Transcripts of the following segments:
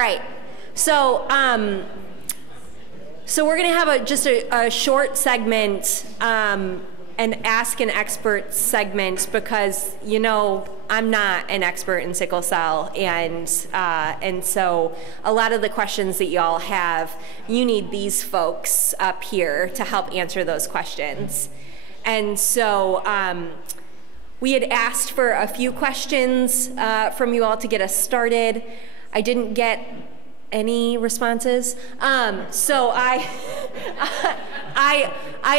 Right. So, so we're going to have just a short segment, an Ask an Expert segment, because, you know, I'm not an expert in sickle cell, and so a lot of the questions that y'all have, you need these folks up here to help answer those questions. And so we had asked for a few questions from you all to get us started. I didn't get any responses. So I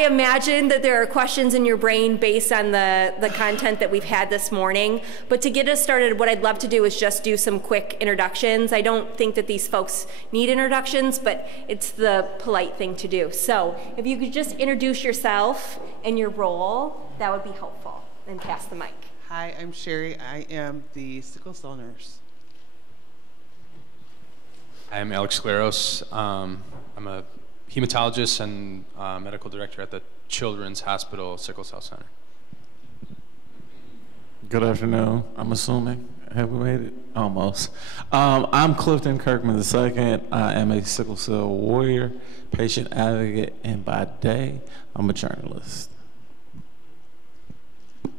imagine that there are questions in your brain based on the content that we've had this morning. But to get us started, what I'd love to do is just do some quick introductions. I don't think that these folks need introductions, but it's the polite thing to do. So if you could just introduce yourself and your role, that would be helpful. And pass the mic. Hi, I'm Sherri. I am the sickle cell nurse. I'm Alex Glaros. I'm a hematologist and medical director at the Children's Hospital Sickle Cell Center. Good afternoon. I'm assuming. Have we made it? Almost. I'm Clifton Kirkman II. I am a sickle cell warrior, patient advocate, and by day, I'm a journalist.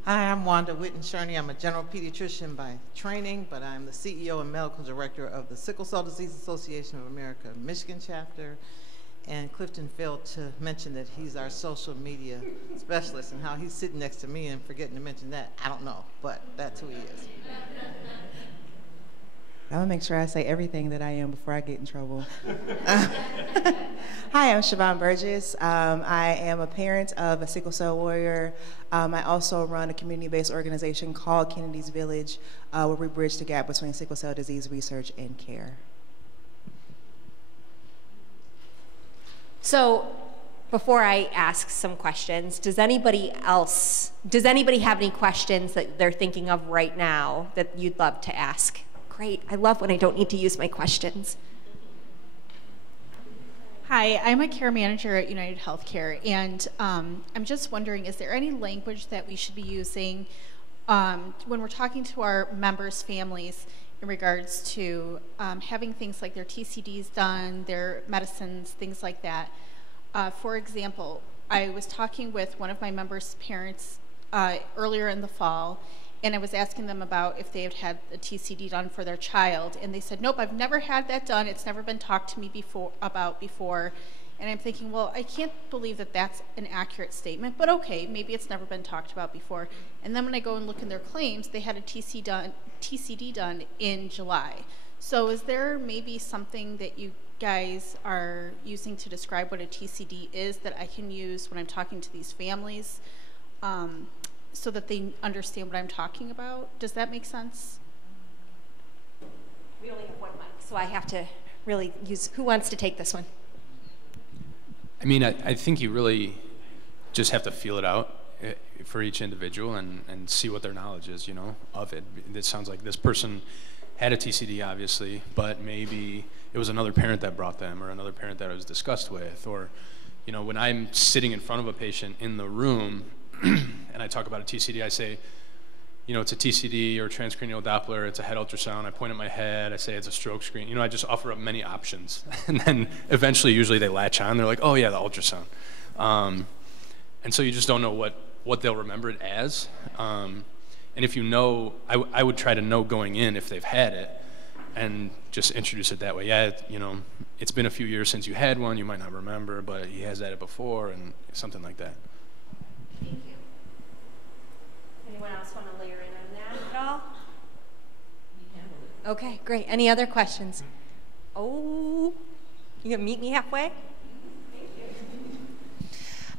Hi, I'm Wanda Whiten Shurney. I'm a general pediatrician by training, but I'm the CEO and medical director of the Sickle Cell Disease Association of America Michigan Chapter. And Clifton failed to mention that he's our social media specialist, and how he's sitting next to me and forgetting to mention that, I don't know, but that's who he is. I'm gonna make sure I say everything that I am before I get in trouble. Hi, I'm Shavonn Burgess. I am a parent of a sickle cell warrior. I also run a community-based organization called Kennedy's Village, where we bridge the gap between sickle cell disease research and care. So before I ask some questions, does anybody have any questions that they're thinking of right now that you'd love to ask? Great. I love when I don't need to use my questions. Hi, I'm a care manager at United Healthcare, and I'm just wondering, is there any language that we should be using when we're talking to our members' families in regards to having things like their TCDs done, their medicines, things like that? For example, I was talking with one of my members' parents earlier in the fall, and I was asking them about if they had had a TCD done for their child, and they said, nope, I've never had that done. It's never been talked to me about before. And I'm thinking, well, I can't believe that that's an accurate statement, but okay, maybe it's never been talked about before. And then when I go and look in their claims, they had a TCD done in July. So is there maybe something that you guys are using to describe what a TCD is that I can use when I'm talking to these families? So that they understand what I'm talking about? Does that make sense? We only have one mic, so I have to really use, who wants to take this one? I mean, I think you really just have to feel it out for each individual and see what their knowledge is, you know, of it. It sounds like this person had a TCD, obviously, but maybe it was another parent that brought them, or another parent that I was discussed with, or, you know, when I'm sitting in front of a patient in the room, and I talk about a TCD, I say, you know, it's a TCD or transcranial Doppler, it's a head ultrasound, I point at my head, I say it's a stroke screen. You know, I just offer up many options. And then eventually, usually they latch on, they're like, oh yeah, the ultrasound. And so you just don't know what they'll remember it as. And if you know, I would try to know going in if they've had it, and just introduce it that way. Yeah, you know, it's been a few years since you had one, you might not remember, but he has had it before, and something like that. Thank you. Anyone else want to layer in on that at all? Okay, great. Any other questions? Oh, you gonna meet me halfway?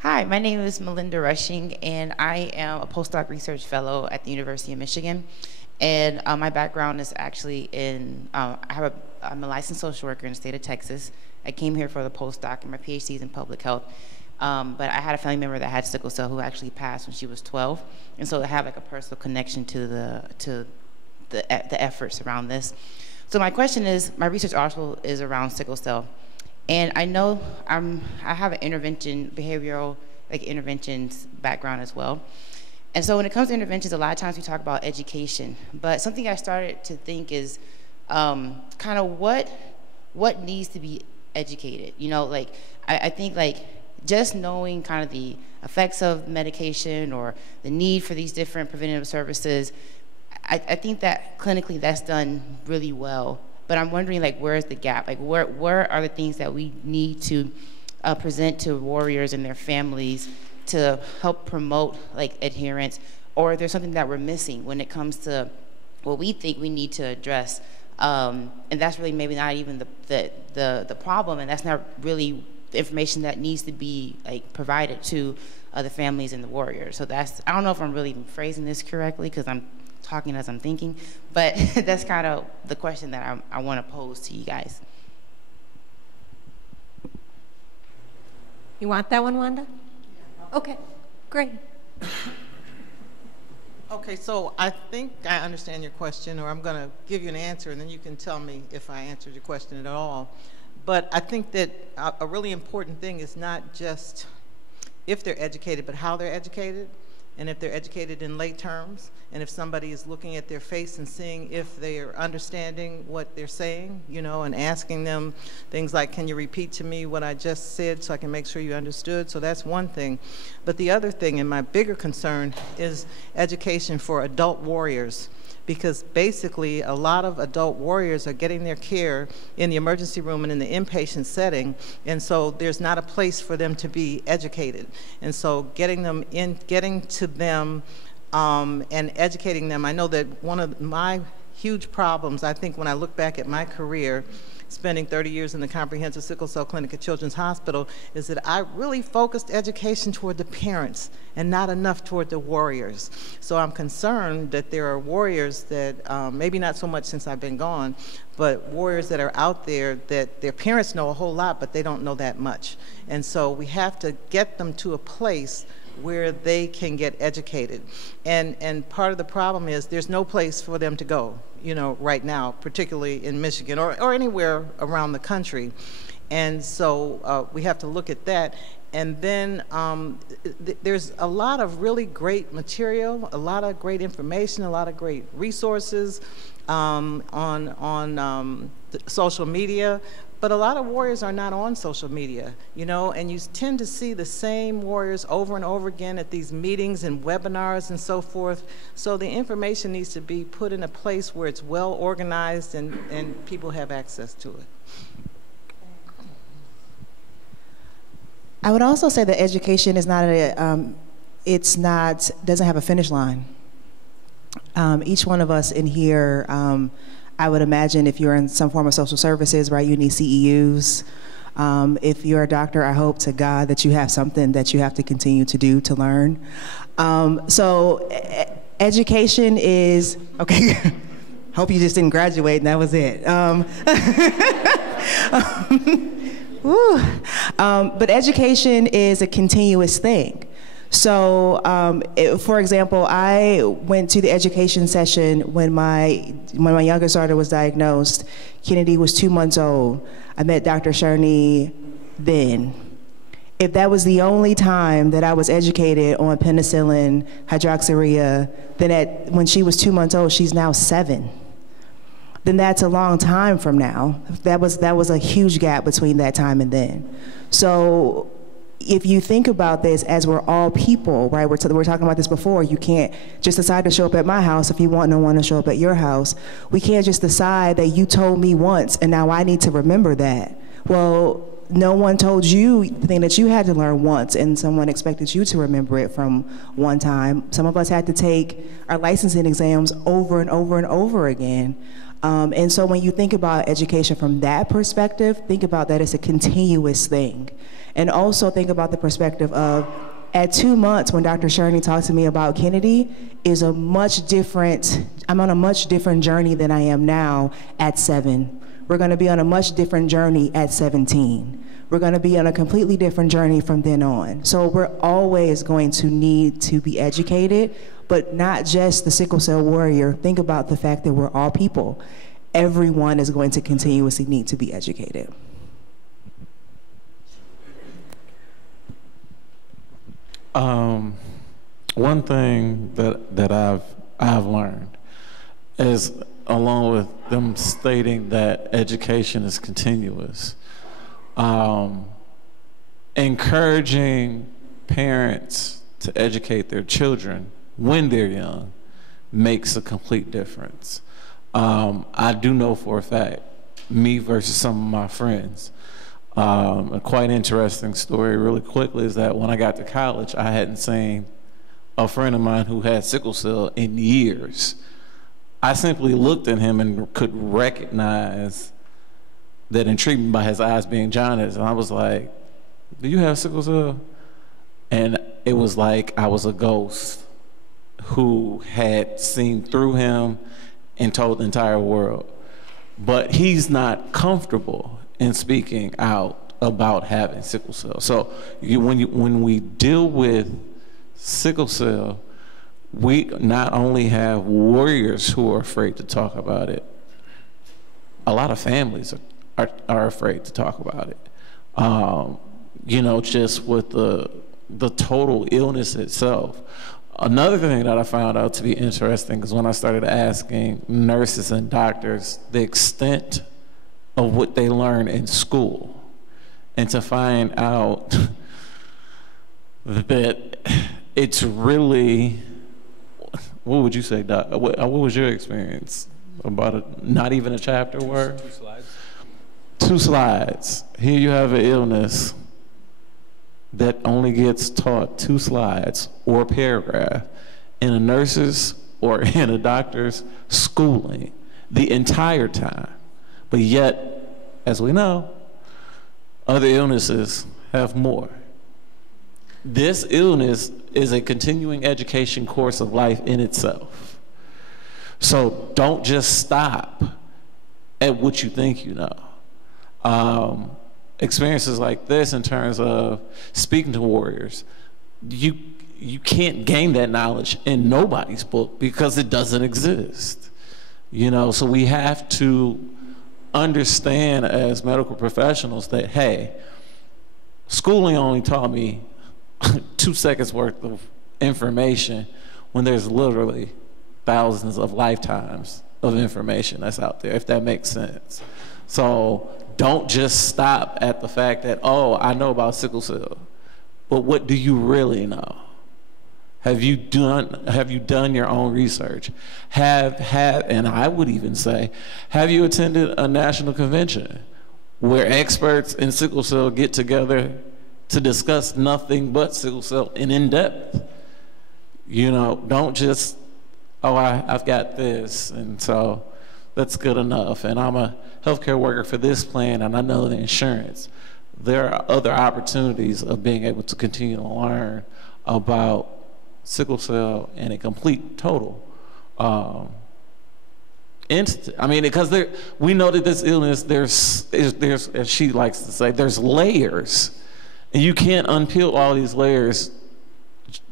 Hi, my name is Melinda Rushing, and I am a postdoc research fellow at the University of Michigan. And my background is actually in, I'm a licensed social worker in the state of Texas. I came here for the postdoc, and my PhD is in public health. But I had a family member that had sickle cell who actually passed when she was 12, and so I have like a personal connection to the efforts around this. So my question is, my research also is around sickle cell, and I know I have an behavioral interventions background as well. And so when it comes to interventions, a lot of times we talk about education, but something I started to think is kind of what needs to be educated. You know, like I think like just knowing kind of the effects of medication or the need for these different preventative services, I think that clinically that's done really well. But I'm wondering, like, where's the gap? Like, where are the things that we need to present to warriors and their families to help promote, like, adherence? Or is there something that we're missing when it comes to what we think we need to address? And that's really maybe not even the problem, and that's not really the information that needs to be, like, provided to the families and the warriors. So that's, I don't know if I'm really phrasing this correctly, because I'm talking as I'm thinking, but that's kind of the question that I want to pose to you guys. You want that one, Wanda? Okay, great. Okay, so I think I understand your question, or I'm going to give you an answer, and then you can tell me if I answered your question at all. But I think that a really important thing is not just if they're educated, but how they're educated, and if they're educated in lay terms, and if somebody is looking at their face and seeing if they're understanding what they're saying, you know, and asking them things like, can you repeat to me what I just said so I can make sure you understood? So that's one thing. But the other thing, and my bigger concern, is education for adult warriors, because basically a lot of adult warriors are getting their care in the emergency room and in the inpatient setting, and so there's not a place for them to be educated. And so getting to them and educating them, I know that one of my huge problems, I think, when I look back at my career, spending 30 years in the Comprehensive Sickle Cell Clinic at Children's Hospital, is that I really focused education toward the parents and not enough toward the warriors. So I'm concerned that there are warriors that, maybe not so much since I've been gone, but warriors that are out there that their parents know a whole lot, but they don't know that much. And so we have to get them to a place where they can get educated. And part of the problem is there's no place for them to go, you know, right now, particularly in Michigan or anywhere around the country. And so we have to look at that. And then there's a lot of really great material, a lot of great information, a lot of great resources on social media. But a lot of warriors are not on social media, you know, and you tend to see the same warriors over and over again at these meetings and webinars and so forth. So the information needs to be put in a place where it's well organized and people have access to it. I would also say that education is not doesn't have a finish line. Each one of us in here, I would imagine if you're in some form of social services, right, you need CEUs. If you're a doctor, I hope to God that you have something that you have to continue to do to learn. So education is, okay, hope you just didn't graduate and that was it. But education is a continuous thing. So, for example, I went to the education session when my youngest daughter was diagnosed. Kennedy was 2 months old. I met Dr. Shurney then. If that was the only time that I was educated on penicillin, hydroxyurea, then when she was 2 months old, she's now 7. Then that's a long time from now. That was a huge gap between that time and then. So if you think about this as we're all people, right? We're talking about this before. You can't just decide to show up at my house if you want no one to show up at your house. We can't just decide that you told me once and now I need to remember that. Well, no one told you the thing that you had to learn once and someone expected you to remember it from one time. Some of us had to take our licensing exams over and over and over again. And so when you think about education from that perspective, think about that as a continuous thing. And also think about the perspective of, at 2 months when Dr. Shurney talked to me about Kennedy, I'm on a much different journey than I am now at 7. We're gonna be on a much different journey at 17. We're gonna be on a completely different journey from then on. So we're always going to need to be educated, but not just the sickle cell warrior. Think about the fact that we're all people. Everyone is going to continuously need to be educated. One thing that I've learned is along with them stating that education is continuous. Encouraging parents to educate their children when they're young makes a complete difference. I do know for a fact, me versus some of my friends, a quite interesting story really quickly is that when I got to college, I hadn't seen a friend of mine who had sickle cell in years. I simply looked at him and could recognize that intrigued by his eyes being jaundiced, and I was like, do you have sickle cell? And it was like I was a ghost who had seen through him and told the entire world. But he's not comfortable in speaking out about having sickle cell. So when we deal with sickle cell, we not only have warriors who are afraid to talk about it, a lot of families are afraid to talk about it. You know, just with the total illness itself. Another thing that I found out to be interesting is when I started asking nurses and doctors the extent of what they learn in school, and to find out that it's really, what would you say, Doc? What was your experience? About not even a chapter word? 2 slides. 2 slides. Here you have an illness that only gets taught 2 slides or a paragraph in a nurse's or in a doctor's schooling the entire time. But yet, as we know, other illnesses have more. This illness is a continuing education course of life in itself. So don't just stop at what you think you know. Experiences like this in terms of speaking to warriors, you can't gain that knowledge in nobody's book because it doesn't exist. You know, so we have to understand as medical professionals that, hey, schooling only taught me 2 seconds worth of information when there's literally thousands of lifetimes of information that's out there, if that makes sense. So don't just stop at the fact that, oh, I know about sickle cell, but what do you really know? Have you done your own research? And I would even say, have you attended a national convention where experts in sickle cell get together to discuss nothing but sickle cell and in depth? You know, don't just, oh, I've got this, and so that's good enough, and I'm a healthcare worker for this plan, and I know the insurance. There are other opportunities of being able to continue to learn about sickle cell and a complete total entity. I mean, because we know that this illness, there's, as she likes to say, there's layers, and you can't unpeel all these layers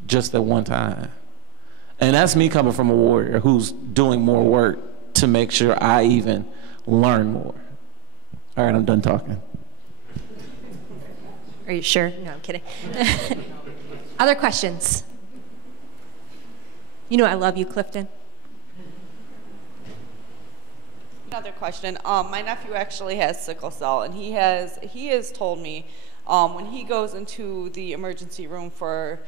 just at one time. And that's me coming from a warrior who's doing more work to make sure I even learn more. All right, I'm done talking. Are you sure? No, I'm kidding. Other questions? You know I love you, Clifton. Another question. My nephew actually has sickle cell, and he has told me when he goes into the emergency room for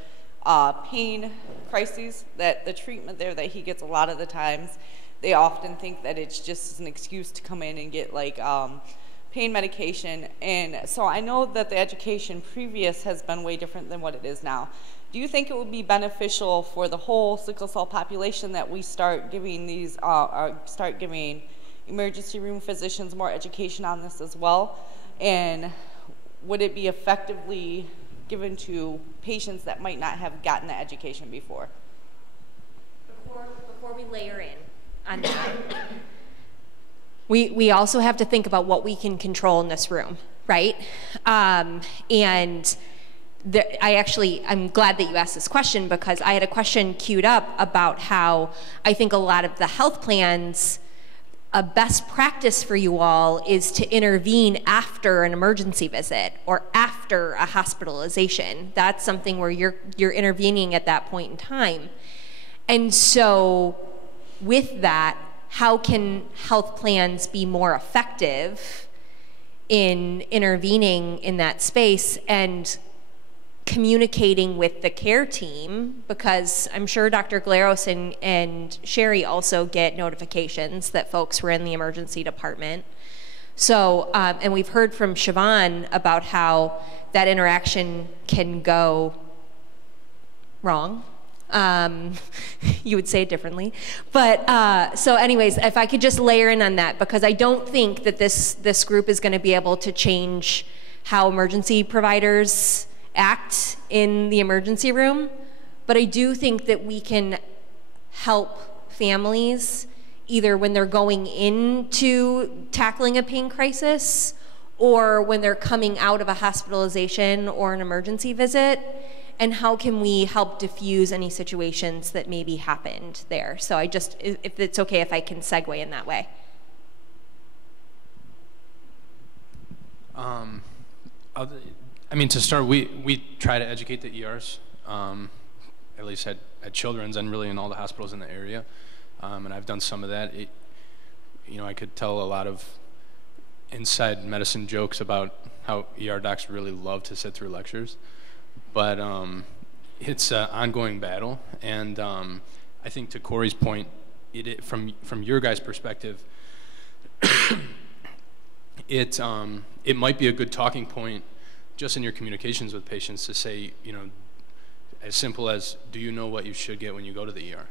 pain crises, that the treatment there that he gets a lot of the times, they often think that it's just an excuse to come in and get like pain medication. And so I know that the education previous has been way different than what it is now. Do you think it would be beneficial for the whole sickle cell population that we start giving these, start giving emergency room physicians more education on this as well? And would it be effectively given to patients that might not have gotten the education before? Before we layer in on that, we also have to think about what we can control in this room, right? I'm glad that you asked this question, because I had a question queued up about how I think a lot of the health plans, a best practice for you all is to intervene after an emergency visit or after a hospitalization. That's something where you're intervening at that point in time. And so with that, how can health plans be more effective in intervening in that space and communicating with the care team, because I'm sure Dr. Glaros and Sherri also get notifications that folks were in the emergency department. So, and we've heard from Shavonn about how that interaction can go wrong. You would say it differently. But so anyways, if I could just layer in on that, because I don't think that this group is going to be able to change how emergency providers act in the emergency room, but I do think that we can help families either when they're going into tackling a pain crisis or when they're coming out of a hospitalization or an emergency visit, and how can we help diffuse any situations that maybe happened there. So I just, if it's okay if I can segue in that way. I mean, to start, we try to educate the ERs, at least at Children's and really in all the hospitals in the area. And I've done some of that. You know, I could tell a lot of inside medicine jokes about how ER docs really love to sit through lectures. But it's an ongoing battle. And I think to Corey's point, from your guys' perspective, it might be a good talking point just in your communications with patients to say, you know, as simple as, do you know what you should get when you go to the ER?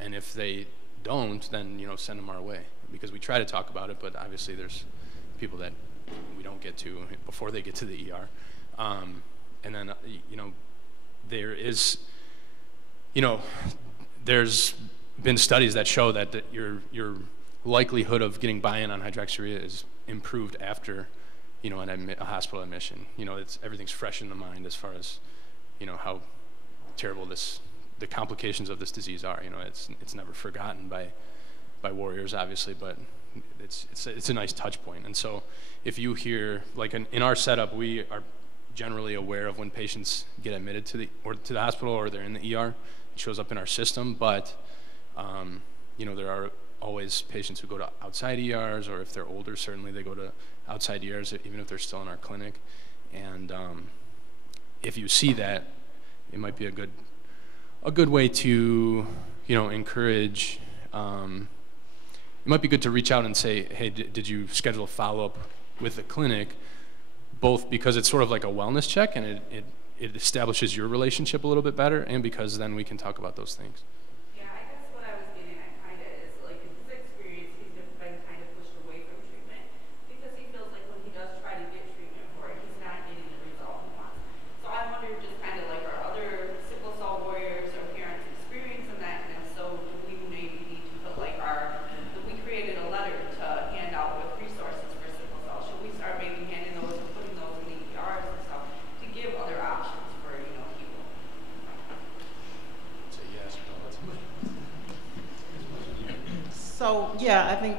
And if they don't, then, you know, send them our way. Because we try to talk about it, but obviously there's people that we don't get to before they get to the ER. And then, you know, there is, you know, there's been studies that show that your likelihood of getting buy-in on hydroxyurea is improved after, you know, a hospital admission. You know, everything's fresh in the mind as far as, you know, how terrible the complications of this disease are. You know, it's never forgotten by warriors, obviously, but it's a nice touch point. And so if you hear, like in our setup, we are generally aware of when patients get admitted to the hospital or they're in the ER. It shows up in our system, but you know, there are always patients who go to outside ERs, or if they're older, certainly they go to outside ERs, even if they're still in our clinic. And if you see that, it might be a good way to, you know, encourage. It might be good to reach out and say, hey, did you schedule a follow-up with the clinic? Both because it's sort of like a wellness check, and it establishes your relationship a little bit better, and because then we can talk about those things. Yeah, I guess what I was getting at kind of is, like, in his experience, he's been kind of pushed away from treatment because he feels like when he does try to get treatment for it, he's not getting the result he wants. So I wonder just kind of like, are other sickle cell warriors or parents experiencing that? And so do we maybe need to put like we created a letter to hand out with resources for sickle cell. Should we start maybe handing those and putting those in the ERs and stuff to give other options for, you know, people? Say yes. So, yeah, I think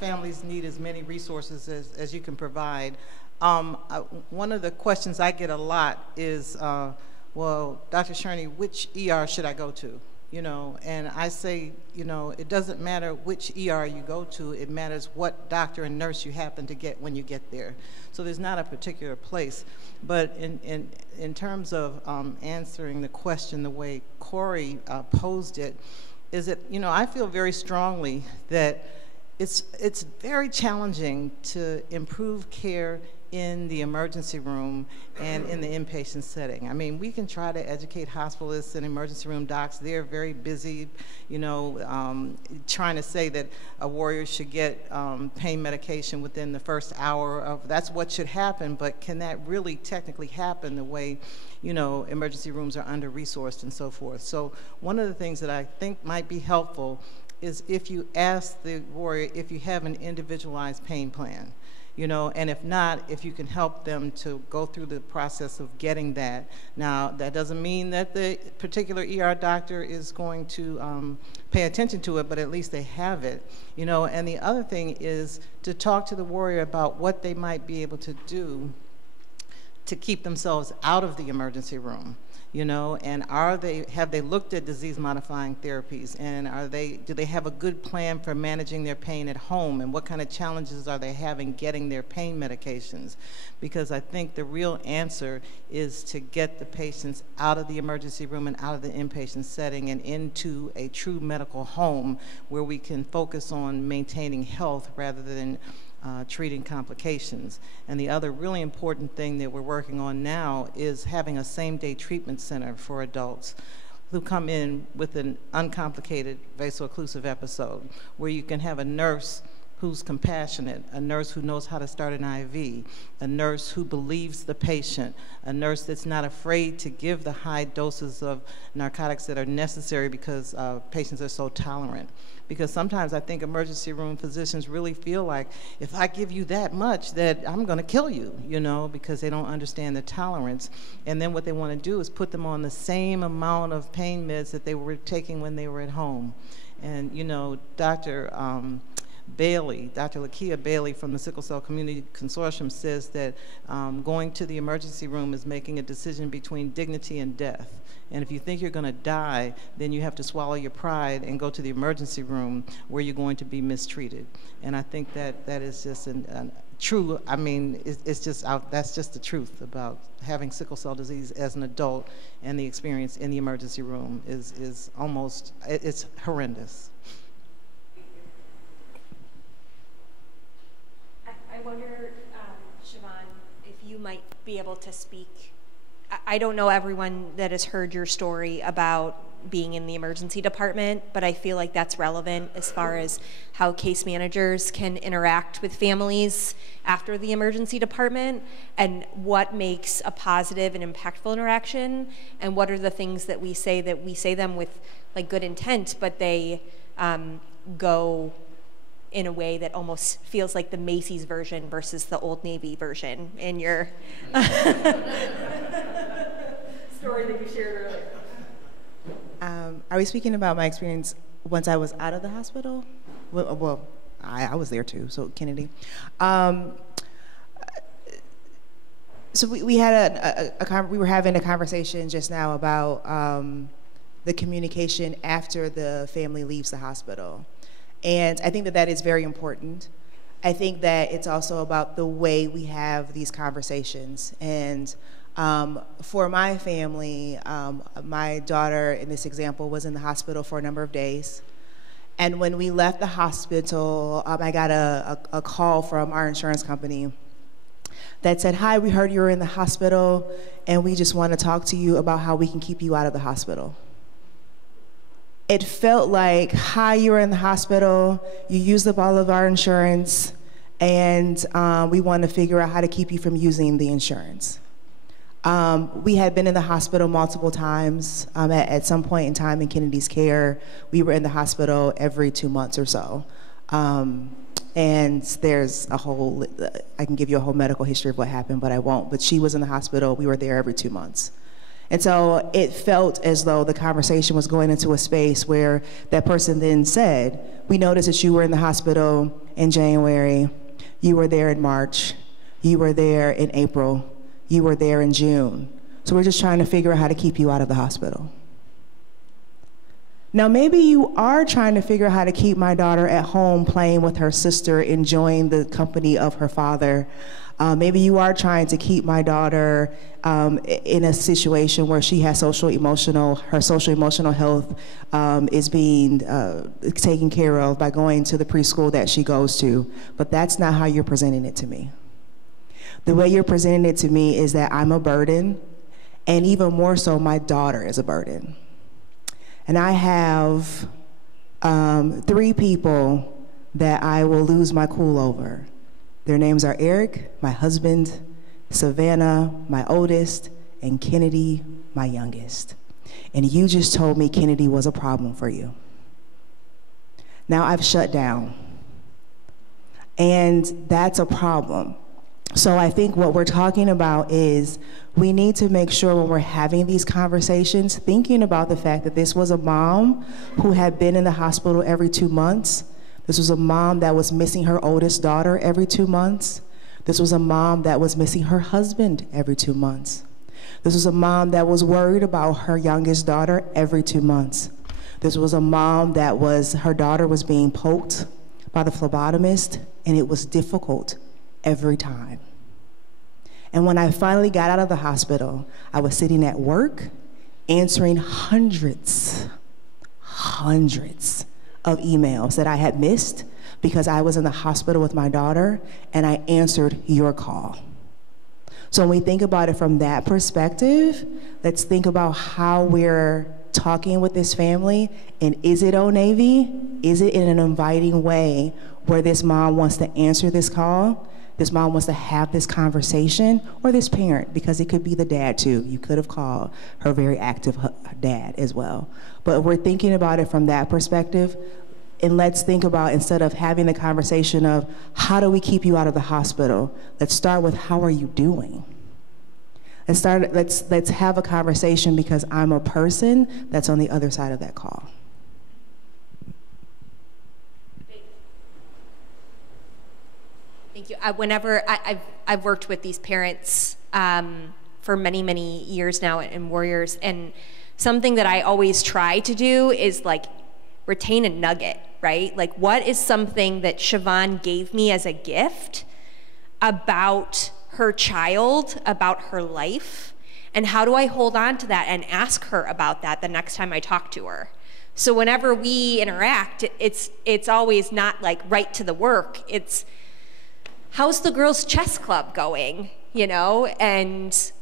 families need as many resources as you can provide. One of the questions I get a lot is, well, Dr. Shurney, which ER should I go to? You know, and I say, you know, it doesn't matter which ER you go to, it matters what doctor and nurse you happen to get when you get there. So there's not a particular place. But in terms of answering the question the way Corey posed it, is that, you know, I feel very strongly that it's very challenging to improve care in the emergency room and in the inpatient setting. I mean, we can try to educate hospitalists and emergency room docs. They're very busy, you know, trying to say that a warrior should get pain medication within the first hour of, that's what should happen, but can that really technically happen the way, you know, emergency rooms are under-resourced and so forth. So one of the things that I think might be helpful is if you ask the warrior if you have an individualized pain plan. You know, and if not, if you can help them to go through the process of getting that. Now, that doesn't mean that the particular ER doctor is going to pay attention to it, but at least they have it. You know, and the other thing is to talk to the warrior about what they might be able to do to keep themselves out of the emergency room. you know, and have they looked at disease-modifying therapies, and do they have a good plan for managing their pain at home, and what kind of challenges are they having getting their pain medications? Because I think the real answer is to get the patients out of the emergency room and out of the inpatient setting and into a true medical home where we can focus on maintaining health rather than treating complications. And the other really important thing that we're working on now is having a same-day treatment center for adults who come in with an uncomplicated vaso-occlusive episode, where you can have a nurse who's compassionate, a nurse who knows how to start an IV, a nurse who believes the patient, a nurse that's not afraid to give the high doses of narcotics that are necessary because patients are so tolerant. Because sometimes I think emergency room physicians really feel like, if I give you that much, that I'm gonna kill you, you know, because they don't understand the tolerance. And then what they wanna do is put them on the same amount of pain meds that they were taking when they were at home. And you know, Dr. Lakia Bailey from the Sickle Cell Community Consortium says that going to the emergency room is making a decision between dignity and death. And if you think you're going to die, then you have to swallow your pride and go to the emergency room where you're going to be mistreated. And I think that that is just true. I mean, it's just that's just the truth about having sickle cell disease as an adult, and the experience in the emergency room is almost, it's horrendous. I wonder, Shavonn, if you might be able to speak. I don't know everyone that has heard your story about being in the emergency department, but I feel like that's relevant as far as how case managers can interact with families after the emergency department, and what makes a positive and impactful interaction, and what are the things that we say them with like good intent, but they go in a way that almost feels like the Macy's version versus the Old Navy version in your story that you shared earlier. Are we speaking about my experience once I was out of the hospital? Well, I was there too, so Kennedy. So we had we were having a conversation just now about the communication after the family leaves the hospital. And I think that that is very important. I think that it's also about the way we have these conversations. And for my family, my daughter in this example was in the hospital for a number of days. And when we left the hospital, I got a call from our insurance company that said, "Hi, we heard you were in the hospital, and we just want to talk to you about how we can keep you out of the hospital." It felt like, "Hi, you were in the hospital, you used up all of our insurance, and we want to figure out how to keep you from using the insurance." We had been in the hospital multiple times. At some point in time in Kennedy's care, we were in the hospital every 2 months or so. And there's a whole, I can give you a whole medical history of what happened, but I won't. But she was in the hospital, we were there every 2 months. And so it felt as though the conversation was going into a space where that person then said, "We noticed that you were in the hospital in January, you were there in March, you were there in April, you were there in June. So we're just trying to figure out how to keep you out of the hospital." Now, maybe you are trying to figure out how to keep my daughter at home playing with her sister, enjoying the company of her father. Maybe you are trying to keep my daughter in a situation where she has her social emotional health is being taken care of by going to the preschool that she goes to. But that's not how you're presenting it to me. The way you're presenting it to me is that I'm a burden, and even more so, my daughter is a burden. And I have 3 people that I will lose my cool over. Their names are Eric, my husband, Savannah, my oldest, and Kennedy, my youngest. And you just told me Kennedy was a problem for you. Now I've shut down. And that's a problem. So I think what we're talking about is we need to make sure when we're having these conversations, thinking about the fact that this was a mom who had been in the hospital every 2 months. This was a mom that was missing her oldest daughter every 2 months. This was a mom that was missing her husband every 2 months. This was a mom that was worried about her youngest daughter every 2 months. This was a mom that her daughter was being poked by the phlebotomist, and it was difficult every time. And when I finally got out of the hospital, I was sitting at work answering hundreds of emails that I had missed because I was in the hospital with my daughter, and I answered your call. So when we think about it from that perspective, let's think about how we're talking with this family, and is it Old Navy? Is it in an inviting way where this mom wants to answer this call? This mom wants to have this conversation, or this parent, because it could be the dad too. You could have called her very active dad as well. But we're thinking about it from that perspective, and let's think about, instead of having the conversation of how do we keep you out of the hospital, let's start with how are you doing? Let's have a conversation, because I'm a person that's on the other side of that call. Thank you. Whenever I've worked with these parents for many years now in Warriors, and something that I always try to do is like retain a nugget, right? Like, what is something that Shavonn gave me as a gift about her child, about her life, and how do I hold on to that and ask her about that the next time I talk to her? So whenever we interact, it's always not like right to the work. It's, how's the girls' chess club going, you know? And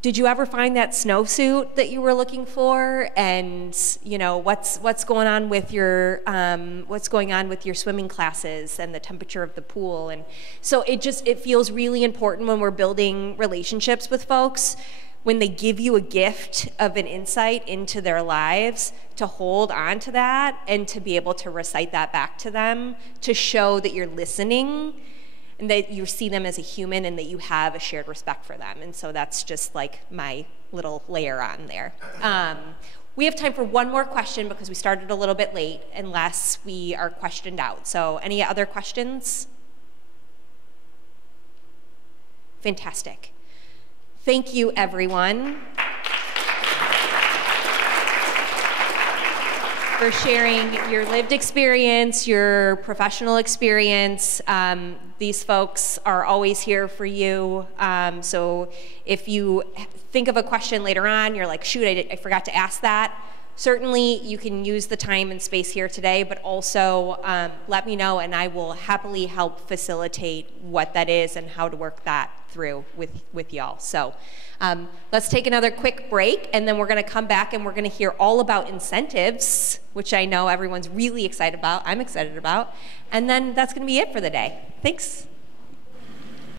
did you ever find that snowsuit that you were looking for? And you know, what's going on with your swimming classes and the temperature of the pool? And so it feels really important when we're building relationships with folks, when they give you a gift of an insight into their lives, to hold on to that and to be able to recite that back to them, to show that you're listening and that you see them as a human and that you have a shared respect for them. And so that's just like my little layer on there. We have time for one more question because we started a little bit late, unless we are questioned out. So any other questions? Fantastic. Thank you, everyone, for sharing your lived experience, your professional experience. These folks are always here for you. So if you think of a question later on, you're like, shoot, I forgot to ask that. Certainly you can use the time and space here today, but also let me know and I will happily help facilitate what that is and how to work that through with y'all. So let's take another quick break, and then we're gonna come back and we're gonna hear all about incentives, which I know everyone's really excited about. I'm excited about. And then that's gonna be it for the day. Thanks.